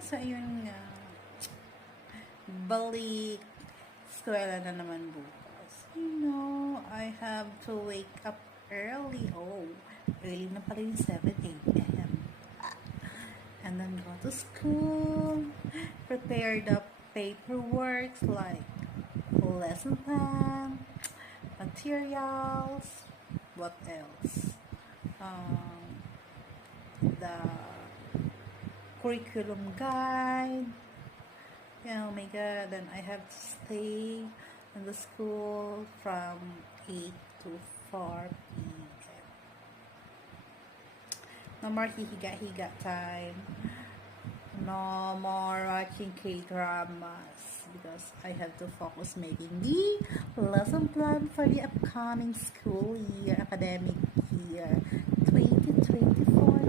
So, ayun nga. Balik. Eskwela na naman bukas. I have to wake up early. Oh, early na pala yung 7 a.m. And then go to school. Prepare the paperwork like lesson plan, materials, what else? The curriculum guide. Oh my god, then I have to stay in the school from 8 to 4 p.m. No more hihiga-higa time. No more watching K-dramas because I have to focus making the lesson plan for the upcoming school year, academic year 2024.